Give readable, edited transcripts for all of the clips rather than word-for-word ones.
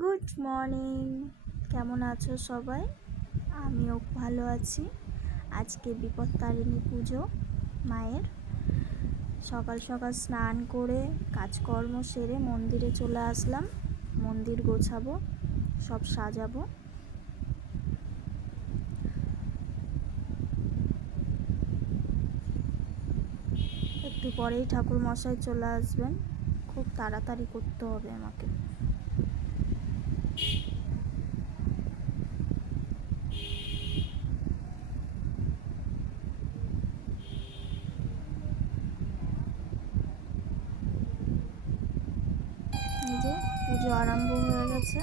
Good morning. কেমন আছো সবাই? আমিও ভালো আছি। আজকে বিপত্তারিণী পুজো মায়ের। সকাল সকাল স্নান করে কাজকর্ম সেরে মন্দিরে চলে আসলাম। মন্দির গোছাবো, সব সাজাবো। একটু পরেই ঠাকুর মশাই চলে আসবেন। খুব তাড়াতাড়ি করতে হবে আমাকে। এই যে পুজো আরম্ভ হয়ে গেছে।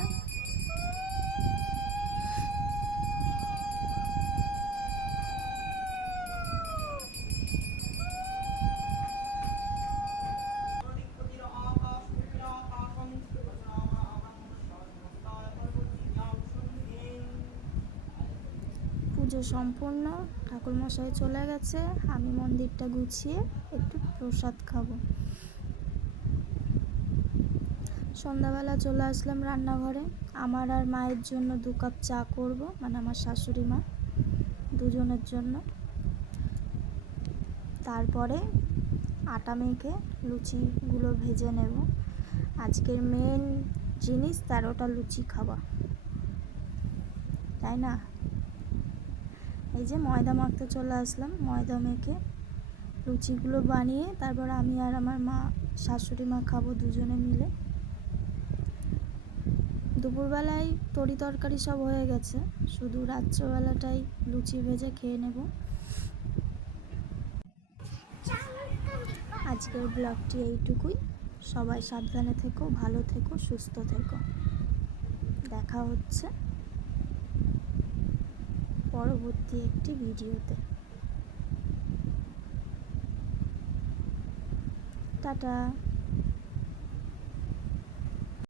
পুজো সম্পূর্ণ, ঠাকুরমশাই চলে গেছে। আমি মন্দিরটা গুছিয়ে একটু প্রসাদ খাবো। সন্ধ্যাবেলা চলে আসলাম রান্নাঘরে। আমার আর মায়ের জন্য 2 কাপ চা করব, মানে আমার শাশুড়ি মা দুজনের জন্য। তারপরে আটা মেখে লুচিগুলো ভেজে নেব। আজকের মেন জিনিস 13টা লুচি খাওয়া, তাই না? এই যে ময়দা মাখতে চলে আসলাম। ময়দা মেখে লুচিগুলো বানিয়ে তারপর আমি আর আমার মা শাশুড়ি মা খাবো দুজনে মিলে। দুপুরবেলায় তরি তরকারি সব হয়ে গেছে, শুধু রাত্রেবেলাটাই লুচি ভেজে খেয়ে নেব। আজকের ব্লগটি এইটুকুই। সবাই সাবধানে থেকো, ভালো থেকো, সুস্থ থেকো। দেখা হচ্ছে পরবর্তী একটি ভিডিওতে। টাটা।